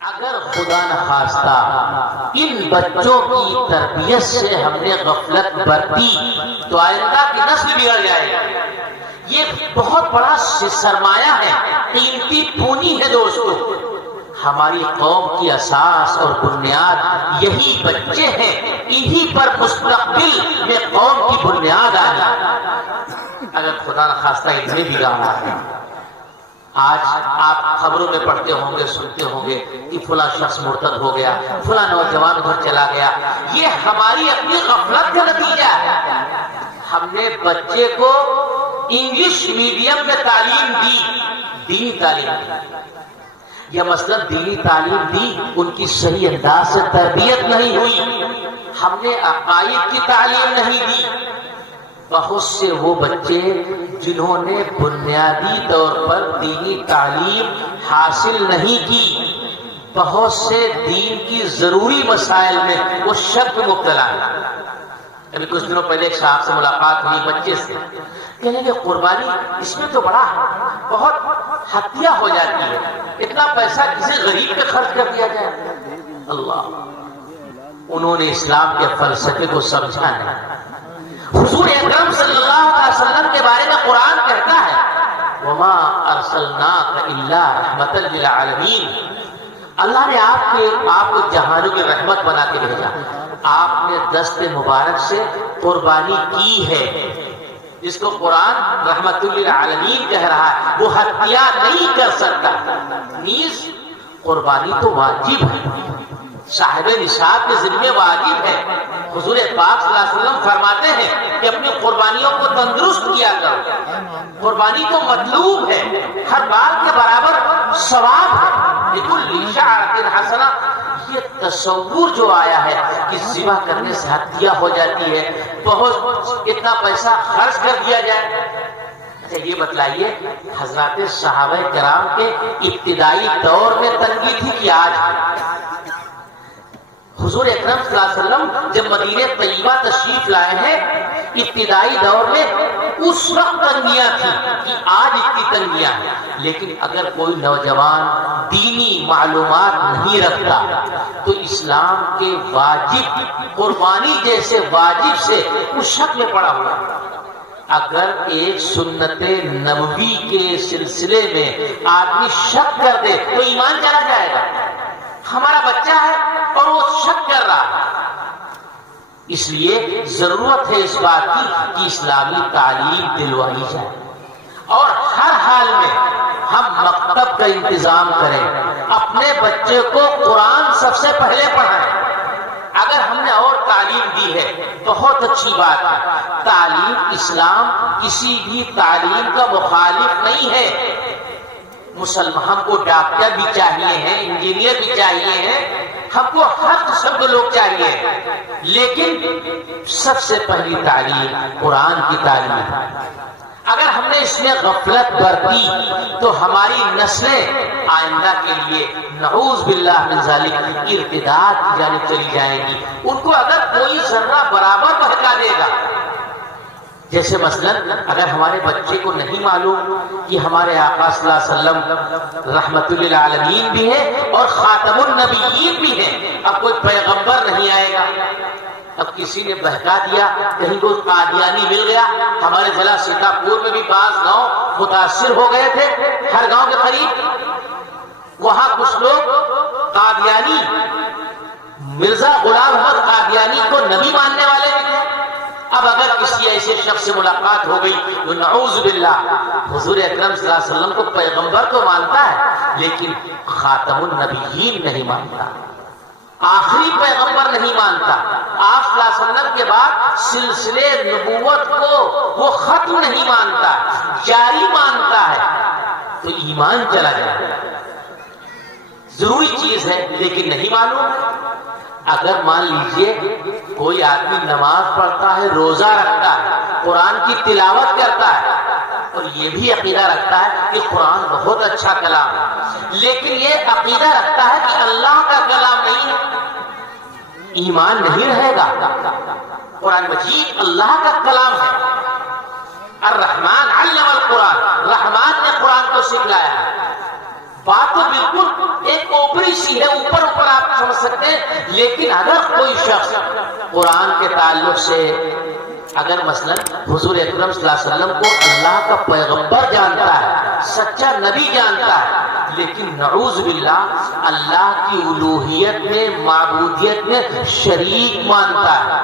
اگر خدا نخواستہ ان بچوں کی تربیت سے ہم نے غفلت برتی تو آئندہ کی نسل بگڑ جائے گی۔ یہ بہت بڑا سرمایہ ہے، قیمتی پونی ہے دوستو۔ ہماری قوم کی اساس اور بنیاد یہی بچے ہیں، انہی پر مستقبل میں قوم کی بنیاد آئی۔ اگر خدا نخواستہ انہیں بگاڑا ہے، آج آپ خبروں میں پڑھتے ہوں گے، سنتے ہوں گے کہ فلاں شخص مرتد ہو گیا، فلاں نوجوان ادھر چلا گیا، یہ ہماری اپنی غفلت کا نتیجہ ہے۔ ہم نے بچے کو انگلش میڈیم میں تعلیم دی، دینی تعلیم دی، یا مثلا دینی تعلیم دی، ان کی صحیح انداز سے تربیت نہیں ہوئی، ہم نے عقائد کی تعلیم نہیں دی۔ بہت سے وہ بچے جنہوں نے بنیادی طور پر دینی تعلیم حاصل نہیں کی، بہت سے دین کی ضروری مسائل میں وہ شک میں مبتلا ہیں۔ ابھی کچھ دنوں پہلے ایک صاحب سے ملاقات ہوئی، بچے سے، کہنے کہ قربانی اس میں تو بڑا بہت ہتیا ہو جاتی ہے، اتنا پیسہ کسی غریب پہ خرچ کر دیا جائے۔ اللہ، انہوں نے اسلام کے فلسفے کو سمجھا نہیں۔ حضور اکرم صلی اللہ علیہ وسلم کے بارے میں قرآن کہتا ہے وَمَا أَرْسَلْنَاكَ إِلَّا رَحْمَةً لِلْعَالَمِينَ، اللہ نے آپ کو جہانوں کی رحمت بنا کے بھیجا۔ آپ نے دست مبارک سے قربانی کی ہے، جس کو قرآن رحمت للعالمین کہہ رہا ہے، وہ ہتیا نہیں کر سکتا۔ نیز قربانی تو واجب ہے، صاحب نصاب کے ذمہ واجب ہے۔ حضور پاک صلی اللہ علیہ وسلم فرماتے ہیں کہ اپنی قربانیوں کو تندرست کیا کرو، قربانی تو مطلوب ہے، ہر بار کے برابر ثواب ہے۔ لِكُلِّ شَعْرَةٍ حَسَنَةٍ، یہ تصور جو آیا ہے کہ ذبح کرنے سے ہتیا ہو جاتی ہے، بہت اتنا پیسہ خرچ کر دیا جائے۔ اچھا یہ بتلائیے، حضرات صحابہ کرام کے ابتدائی دور میں تنگی تھی کہ آج؟ حضور اکرم صلی اللہ علیہ وسلم جب مدینہ طیبہ تشریف لائے ہیں، ابتدائی دور میں اس وقت تنگیاں تھیں کہ آج اتنی تنگیاں ہیں، لیکن اگر کوئی نوجوان دینی معلومات نہیں رکھتا تو اسلام کے واجب، قربانی جیسے واجب سے اس شک میں پڑا ہوا ہے۔ اگر ایک سنت نبوی کے سلسلے میں آدمی شک کر دے تو ایمان چلا جائے گا۔ ہمارا بچہ ہے اور وہ شک کر رہا ہے، اس لیے ضرورت ہے اس بات کی کہ اسلامی تعلیم دلوائی جائے، اور ہر حال میں ہم مکتب کا انتظام کریں، اپنے بچے کو قرآن سب سے پہلے پڑھائیں۔ اگر ہم نے اور تعلیم دی ہے بہت اچھی بات ہے، تعلیم اسلام کسی بھی تعلیم کا مخالف نہیں ہے۔ مسلمان کو ڈاکٹر بھی چاہیے ہیں، انجینئر بھی چاہیے ہیں، ہم کو ہر قسم کے لوگ چاہیے، لیکن سب سے پہلی تعلیم قرآن کی تعلیم ہے۔ اگر ہم نے اس میں غفلت برتی تو ہماری نسلیں آئندہ کے لیے نعوذ باللہ من ذالک ارتداد کی جانب چلی جائیں گی۔ ان کو اگر کوئی ذرہ برابر بہکا دے گا، جیسے مثلا اگر ہمارے بچے کو نہیں معلوم کہ ہمارے آقا صلی اللہ علیہ وسلم رحمت للعالمین بھی ہیں اور خاتم النبیین بھی ہیں، اب کوئی پیغمبر نہیں آئے گا، اب کسی نے بہکا دیا، کہیں کوئی قادیانی مل گیا، ہمارے ضلع سیتاپور میں بھی بعض گاؤں متاثر ہو گئے تھے، ہر گاؤں کے قریب وہاں کچھ لوگ قادیانی، مرزا غلام احمد قادیانی کو نبی ماننے والے بھی تھے۔ اب اگر کسی ایسے شخص سے ملاقات ہو گئی تو نعوذ باللہ، حضور اکرم صلی اللہ علیہ وسلم کو پیغمبر تو مانتا ہے لیکن خاتم النبیین نہیں مانتا، آخری پیغمبر نہیں مانتا، آپ صلی اللہ علیہ وسلم کے بعد سلسلے نبوت کو وہ ختم نہیں مانتا، جاری مانتا ہے، تو ایمان چلا جائے۔ ضروری چیز ہے لیکن نہیں معلوم۔ اگر مان لیجئے کوئی آدمی نماز پڑھتا ہے، روزہ رکھتا ہے، قرآن کی تلاوت کرتا ہے اور یہ بھی عقیدہ رکھتا ہے کہ قرآن بہت اچھا کلام ہے، لیکن یہ عقیدہ رکھتا ہے کہ اللہ کا کلام نہیں ہے، ایمان نہیں رہے گا۔ قرآن مجید اللہ کا کلام ہے، الرحمن علم القرآن، رحمان نے قرآن کو سکھلایا ہے۔ بات تو بالکل ایک اوپن اوپری سی ہے، اوپر اوپر آپ سمجھ سکتے ہیں. لیکن اگر کوئی شخص قرآن کے تعلق سے اگر مثلا حضور اکرم صلی اللہ علیہ وسلم کو اللہ کا پیغمبر جانتا ہے، سچا نبی جانتا ہے، لیکن نعوذ باللہ اللہ کی الوہیت میں، معبودیت میں شریک مانتا ہے،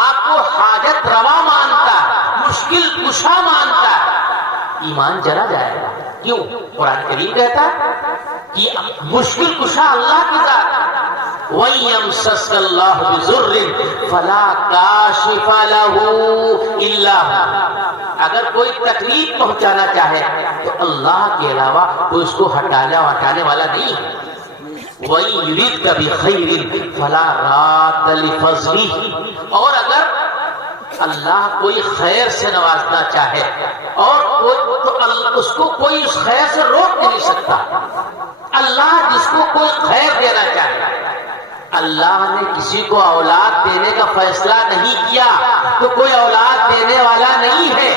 آپ کو حاجت روا مانتا ہے، مشکل کشا مانتا ہے، ایمان چلا جائے گا. کیوں؟ قرآن کریم کہتا ہے کہ مشکل کشا اللہ کی ذات ہے. وَيَمْسَسْكَ اللَّهُ بِضُرٍّ فَلَا كَاشِفَ لَهُ إِلَّا هُوَ. اگر کوئی تکلیف پہنچانا چاہے تو اللہ کے علاوہ کوئی اس کو ہٹانے والا نہیں ہے. وَإِن يُرِدْكَ بِخَيْرٍ فَلَا رَادَّ لِفَضْلِهِ. اور اگر اللہ کوئی خیر سے نوازنا چاہے اور تو اس کو کوئی اس خیر سے روک نہیں سکتا. اللہ جس کو کوئی خیر دینا چاہے، اللہ نے کسی کو اولاد دینے کا فیصلہ نہیں کیا تو کوئی اولاد دینے والا نہیں ہے.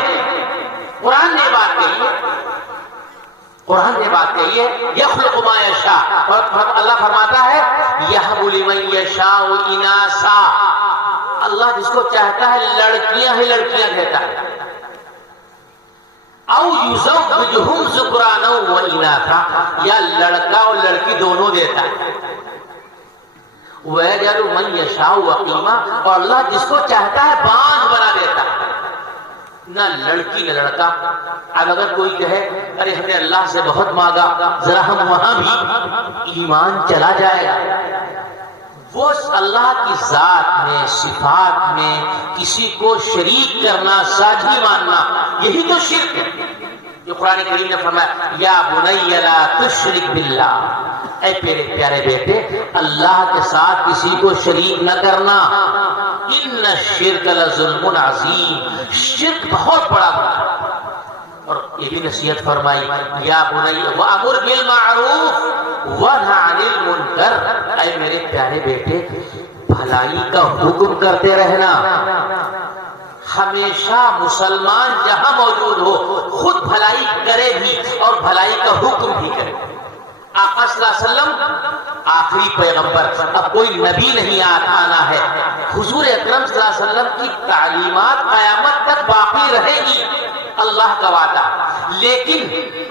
قرآن نے بات کہی ہے، قرآن نے بات کہی ہے یخلق ما یشاء. اور اللہ فرماتا ہے یہب لمن یشاء اناثا. اللہ جس کو چاہتا ہے لڑکیاں ہی لڑکیاں دیتا ہے. او یزوجہم ذکرانا و اناثا، یا لڑکا اور لڑکی دونوں دیتا ہے. وَيَجْعَلُ مَن يَشَاءُ عَقِيمًا. اور اللہ جس کو چاہتا ہے بانجھ بنا دیتا ہے، نہ لڑکی نہ لڑکا. اب اگر کوئی کہے ارے ہم نے اللہ سے بہت مانگا، ذرا ہم وہاں بھی، ایمان چلا جائے گا. وہ اللہ کی ذات میں، صفات میں کسی کو شریک کرنا، ساجی ماننا، یہی تو شرک ہے. جو قرآن کریم نے فرمایا یا بنی لا تشرک باللہ، اے میرے پیارے بیٹے اللہ کے ساتھ کسی کو شریک نہ کرنا. ان الشرک لظلم عظیم، شرک بہت بڑا گناہ. اور یہ بھی نصیحت فرمائی یا بنی وامر بالمعروف ونہی عن المنکر، اے میرے پیارے بیٹے بھلائی کا حکم کرتے رہنا. ہمیشہ مسلمان جہاں موجود ہو خود بھلائی کرے بھی اور بھلائی کا حکم بھی کرے. آقا صلی اللہ علیہ وسلم آخری پیغمبر، اب کوئی نبی نہیں آنا ہے. حضور اکرم صلی اللہ علیہ وسلم کی تعلیمات قیامت تک باقی رہے گی، اللہ کا وعدہ. لیکن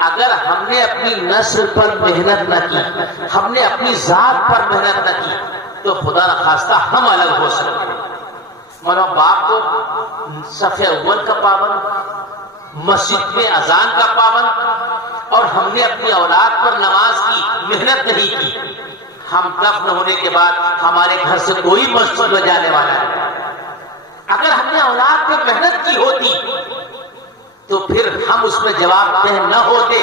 اگر ہم نے اپنی نسل پر محنت نہ کی، ہم نے اپنی ذات پر محنت نہ کی، تو خدا نخواستہ ہم الگ ہو سکتے ہیں. مولانا باپ کو صف اول کا پابند، مسجد میں اذان کا پابند، اور ہم نے اپنی اولاد پر نماز کی محنت نہیں کی. ہم دفن ہونے کے بعد ہمارے گھر سے کوئی مسجد میں جانے والا ہے. اگر ہم نے اولاد پر محنت کی ہوتی تو پھر ہم اس میں جواب دہ نہ ہوتے.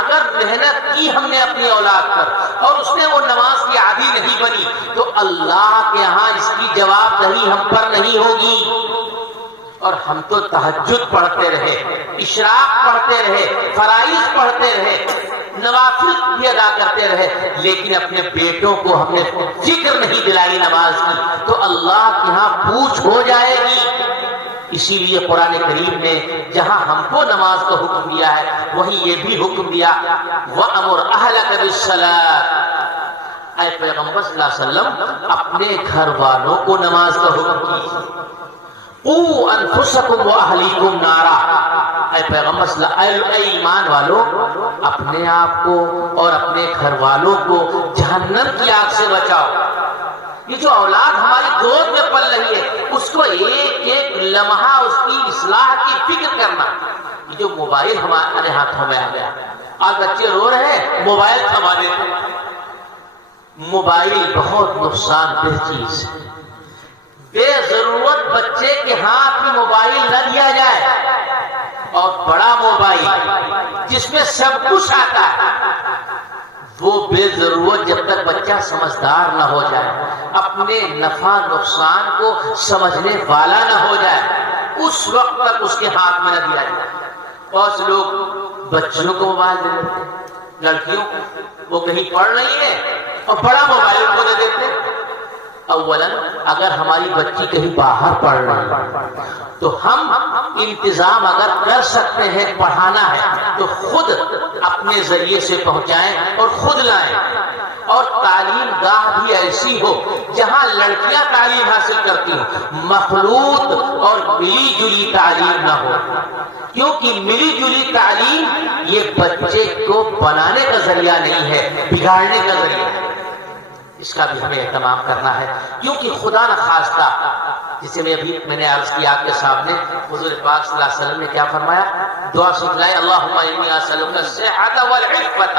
اگر محنت کی ہم نے اپنی اولاد پر اور اس نے وہ نماز کی عادی نہیں بنی تو اللہ کے ہاں اس کی جواب دہی ہم پر نہیں ہوگی. اور ہم تو تہجد پڑھتے رہے، اشراق پڑھتے رہے، فرائض پڑھتے رہے، نوافل بھی ادا کرتے رہے، لیکن اپنے بیٹوں کو ہم نے فکر نہیں دلائی نماز کی تو اللہ کے ہاں پوچھ ہو جائے گی. اسی لیے قرآن کریم نے جہاں ہم کو نماز کا حکم دیا ہے وہیں یہ بھی حکم دیا وَأَمُرْ أَهْلَكَ بِالصَّلَاةِ. اے پیغمبر صلی اللہ علیہ وسلم اپنے گھر والوں کو نماز کا حکم کیجیے. قُوْ أَنفُسَكُمْ وَأَهْلِيكُمْ نَارًا. اے پیغمبر صلی اللہ علیہ وسلم، اے ایمان والو اپنے آپ کو اور اپنے گھر والوں کو جہنم کی آگ سے بچاؤ. یہ جو اولاد ہماری گود میں پل رہی ہے اس کو ایک ایک لمحہ اس کی اصلاح کی فکر کرنا. یہ جو موبائل ہمارے ہاتھوں میں آ گیا، آج بچے رو رہے ہیں موبائل تھما دیتے. موبائل بہت نقصان دہ چیز ہے. بے ضرورت بچے کے ہاتھ میں موبائل نہ دیا جائے. اور بڑا موبائل جس میں سب کچھ آتا ہے وہ بے ضرورت جب تک بچہ سمجھدار نہ ہو جائے، اپنے نفع نقصان کو سمجھنے والا نہ ہو جائے، اس وقت تک اس کے ہاتھ میں نہ دیا جائے. بہت سے لوگ بچوں کو موبائل دے دیتے، لڑکیوں کو، وہ کہیں پڑھ رہی ہے اور بڑا موبائل کو دے دیتے. اولاً اگر ہماری بچی کہیں باہر پڑھ رہی ہے تو ہم انتظام اگر کر سکتے ہیں پڑھانا ہے تو خود اپنے ذریعے سے پہنچائیں اور خود لائیں. اور تعلیم گاہ بھی ایسی ہو جہاں لڑکیاں تعلیم حاصل کرتی ہوں، مخلوط اور ملی جلی تعلیم نہ ہو، کیونکہ ملی جلی تعلیم یہ بچے کو بنانے کا ذریعہ نہیں ہے، بگاڑنے کا ذریعہ ہے۔ اس کا بھی ہمیں اہتمام کرنا ہے، کیونکہ خدا نخواستہ، جسے میں نے عرض کیا آپ کے سامنے، حضور پاک صلی اللہ علیہ وسلم نے کیا فرمایا؟ دعا سکھلائی، اللہم انی اسألک الصحۃ والعفۃ،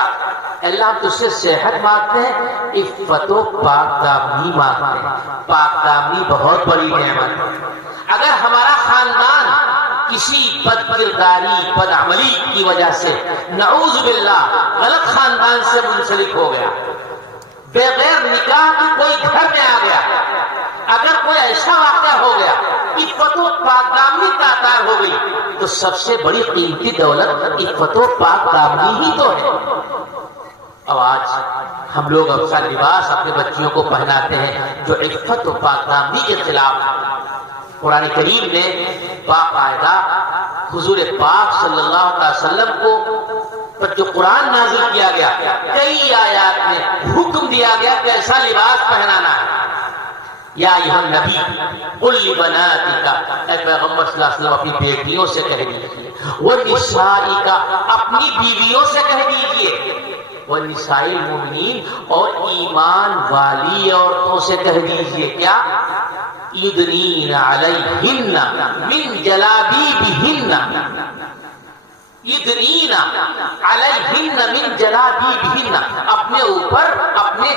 اللہ ہم تجھ سے صحت مانگتے ہیں، عفت و پاک دامنی مانگتے ہیں۔ پاک دامنی بہت بڑی نعمت ہے۔ اگر ہمارا خاندان کسی بد کرداری، بد عملی کی وجہ سے نعوذ باللہ غلط خاندان سے منسلک ہو گیا، بغیر نکاح کی کوئی گھر میں آ گیا، اگر کوئی ایسا واقعہ ہو گیا، عفت و پاک دامنی تاثار ہو گئی، تو سب سے بڑی قیمتی دولت عفت و پاک دامنی ہی تو ہے۔ اب آج ہم لوگ اپنا لباس اپنے بچیوں کو پہناتے ہیں جو عفت و پاک دامنی کے خلاف ہے۔ قرآن کریم نے باقاعدہ حضور پاک صلی اللہ علیہ وسلم کو پر جو قرآن نازل کیا گیا، کئی آیات میں حکم دیا گیا کیسا لباس پہنانا ہے۔ یا ایھا نبی قل لبناتک، اے پیغمبر صلی اللہ علیہ وسلم اپنی بیٹیوں سے کہہ دیجیے، ونسائک، اپنی بیویوں سے کہہ دیجیے، ونساء المؤمنین، اور ایمان والی عورتوں سے کہہ دیجیے کیا؟ یدنین علیہن من جلابیبہن، یدنین علیہن من جلابیبہن، اپنے اوپر اپنے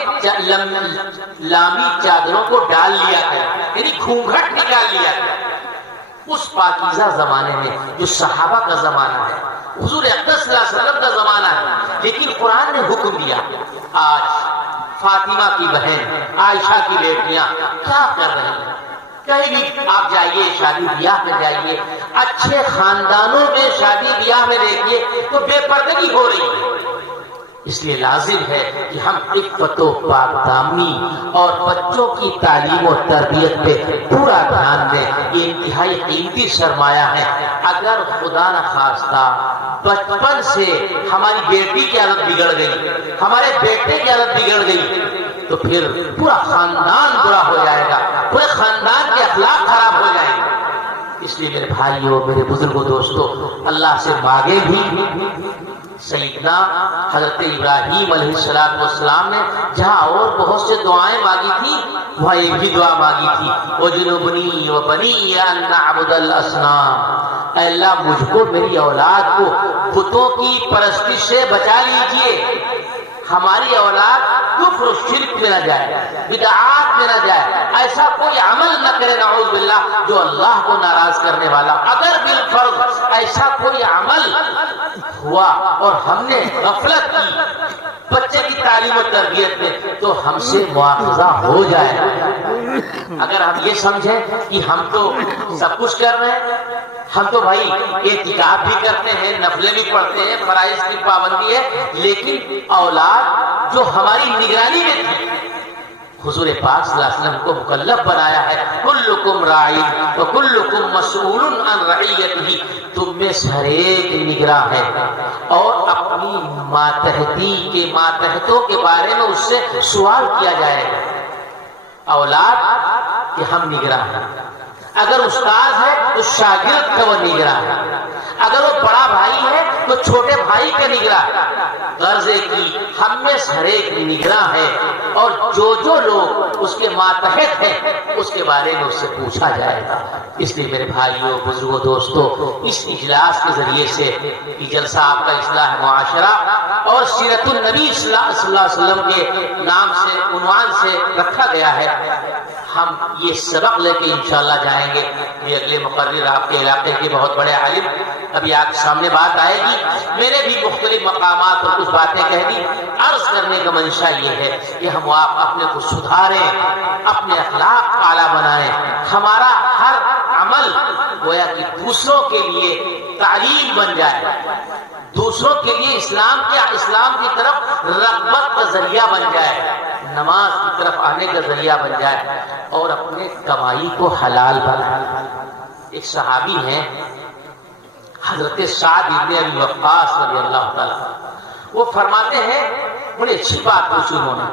لامی چادروں کو ڈال لیا کریں، یعنی گھونگھٹ نکال لیا کریں۔ اس پاکیزہ زمانے میں جو صحابہ کا زمانہ ہے، حضور اقدس صلی اللہ علیہ وسلم کا زمانہ ہے، لیکن قرآن نے حکم دیا۔ آج فاطمہ کی بہن، عائشہ کی بیٹیاں کیا کر رہی ہیں؟ کہیں بھی آپ جائیے، شادی بیاہ میں جائیے، اچھے خاندانوں میں شادی بیاہ میں دیکھیے تو بے پردگی ہو رہی ہے۔ اس لیے لازم ہے کہ ہم عفت و پاک دامنی اور بچوں کی تعلیم و تربیت پہ پورا دھیان دیں۔ یہ انتہائی قیمتی سرمایہ ہے۔ اگر خدا نخواستہ بچپن سے ہماری بیٹی کی عادت بگڑ گئی، ہمارے بیٹے کی عادت بگڑ گئی، تو پھر پورا خاندان برا ہو جائے گا، پورے خاندان کے اخلاق خراب ہو جائیں گے۔ اس لیے میرے بھائیوں، میرے بزرگوں، دوستوں، اللہ سے مانگے بھی۔ سیدنا حضرت ابراہیم علیہ السلام نے جہاں اور بہت سے دعائیں مانگی تھی، وہاں ایک بھی دعا مانگی تھی، وَجُنُبْنِي وَبَنِيَّ أَن نَّعْبُدَ الْأَصْنَامَ، اے اللہ مجھ کو، میری اولاد کو بتوں کی پرستش سے بچا لیجئے، ہماری اولاد کفر و شرک میں نہ جائے، بدعات میں نہ جائے، ایسا کوئی عمل نہ کرے نعوذ باللہ جو اللہ کو ناراض کرنے والا۔ اگر بالفرض ایسا کوئی عمل ہوا اور ہم نے غفلت کی بچے کی تعلیم و تربیت میں، تو ہم سے مواخذہ ہو جائے۔ اگر ہم یہ سمجھیں کہ ہم تو سب کچھ کر رہے ہیں، ہم تو بھائی اعتکاف بھی کرتے ہیں، نفلیں بھی پڑھتے ہیں، فرائض کی پابندی ہے، لیکن اولاد جو ہماری نگرانی میں تھی، حضور پاک صلی اللہ علیہ وسلم کو مکلف بنایا ہے، کلکم راعی وکلکم مسئول عن رعیتہ، تم میں سے ہر ایک نگراں ہے اور اپنی ماتحتی کے ماتحتوں کے بارے میں اس سے سوال کیا جائے گا۔ اولاد کہ ہم نگراں ہیں، اگر استاد ہے تو شاگرد کا وہ نگراں ہے، اگر وہ بڑا بھائی ہے تو چھوٹے بھائی کا نگراں ہے۔ غرضے کی ہم میں ہر ایک نگراں ہے، اور جو لوگ اس کے ماتحت ہیں اس کے بارے میں اس سے پوچھا جائے گا۔ اس لیے میرے بھائیوں، بزرگوں، دوستوں، اس اجلاس کے ذریعے سے یہ جلسہ آپ کا اصلاح معاشرہ اور سیرت النبی صلی اللہ علیہ وسلم کے نام سے، عنوان سے رکھا گیا ہے۔ ہم یہ سبق لے کے انشاءاللہ جائیں گے۔ یہ اگلے مقرر آپ کے علاقے کے بہت بڑے عالم، ابھی آپ کے سامنے بات آئے گی، میں نے بھی مختلف مقامات پر کچھ باتیں کہہ دی۔ عرض کرنے کا منشا یہ ہے کہ ہم آپ اپنے کو سدھاریں، اپنے اخلاق اعلیٰ بنائیں، ہمارا ہر عمل گویا کہ دوسروں کے لیے تعلیم بن جائے، دوسروں کے لیے اسلام کی طرف رغبت کا ذریعہ بن جائے، نماز کی طرف آنے کا ذریعہ بن جائے، اور اپنے کمائی کو حلال بنائے۔ ایک صحابی ہیں حضرت سعد بن ابی وقاص رضی اللہ تعالیٰ، وہ فرماتے ہیں بڑی اچھی بات پوچھی انہوں نے.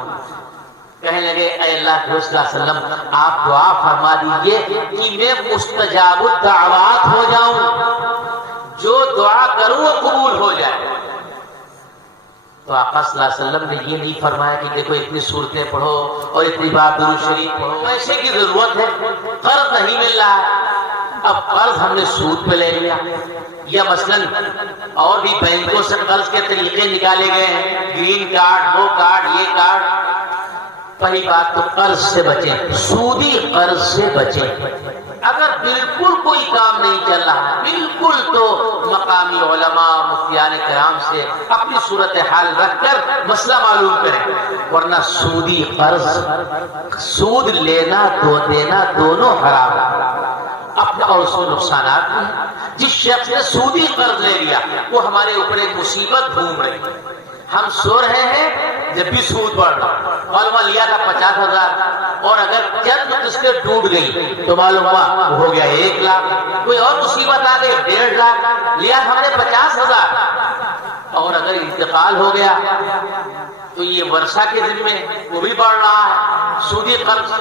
کہنے لگے اے اللہ کے رسول صلی اللہ علیہ وسلم آپ دعا فرما دیجئے کہ میں مستجاب الدعوات ہو جاؤں، جو دعا کروں وہ قبول ہو جائے. تو آقا صلی اللہ علیہ وسلم نے یہ نہیں فرمایا کہ دیکھو اتنی صورتیں پڑھو اور اتنی بار درود شریف پڑھو، پیسے کی ضرورت ہے، قرض نہیں مل رہا ہے. اب قرض ہم نے سود پہ لے لیا، یا مثلاً اور بھی بینکوں سے قرض کے طریقے نکالے گئے ہیں، گرین کارڈ، وہ کارڈ، یہ کارڈ. پہلی بات تو قرض سے بچیں، سودی قرض سے بچیں. اگر بالکل کوئی کام نہیں چل رہا بالکل، تو مقامی علماء مفتیان کرام سے اپنی صورتحال رکھ کر مسئلہ معلوم کریں. ورنہ سودی قرض، سود لینا دینا دونوں حرام ہے، اپنا اور اس میں نقصانات بھی ہیں. جس شخص نے سودی قرض لے لیا وہ ہمارے اوپر ایک مصیبت گھوم رہی ہے. ہم سو رہے ہیں جب بھی سود بڑھ رہا. معلومہ لیا تھا 50,000 اور اگر چند قسطیں ٹوٹ گئی تو معلوم ہوا ہو گیا 1 لاکھ. کوئی اور مصیبت آ گئی 1.5 لاکھ. لیا تھا ہم نے 50,000 اور اگر انتقال ہو گیا تو یہ ورثہ کے ذمے وہ بھی بڑھ رہا ہے. سودی قرض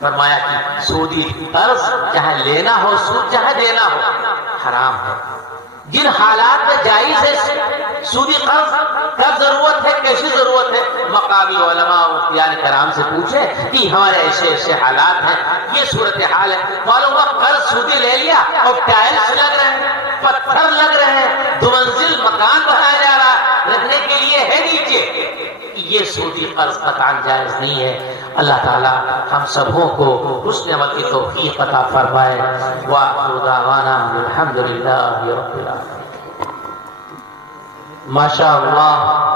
فرمایا کہ سودی قرض چاہے لینا ہو سود چاہے دینا ہو حرام ہے. جن حالات میں جائز ہے سودی قرض، کب ضرورت ہے، کیسی ضرورت ہے، مقامی علماء مفتیان کرام سے پوچھے کہ ہمارے ایسے ایسے حالات ہیں، یہ صورتحال ہے. معلوم ہوا قرض سودی لے لیا اور ٹائلس لگ رہے ہیں، پتھر لگ رہے ہیں، 2 منزل مکان بنایا جا رہا ہے، رکھنے کے لیے ہے نیچے. یہ سودی قرض قطعاً جائز نہیں ہے. اللہ تعالی ہم سبوں کو حسن عمل کی توفیق عطا فرمائے. وآخر دعوانا الحمدللہ رب العالمین. ماشاء اللہ.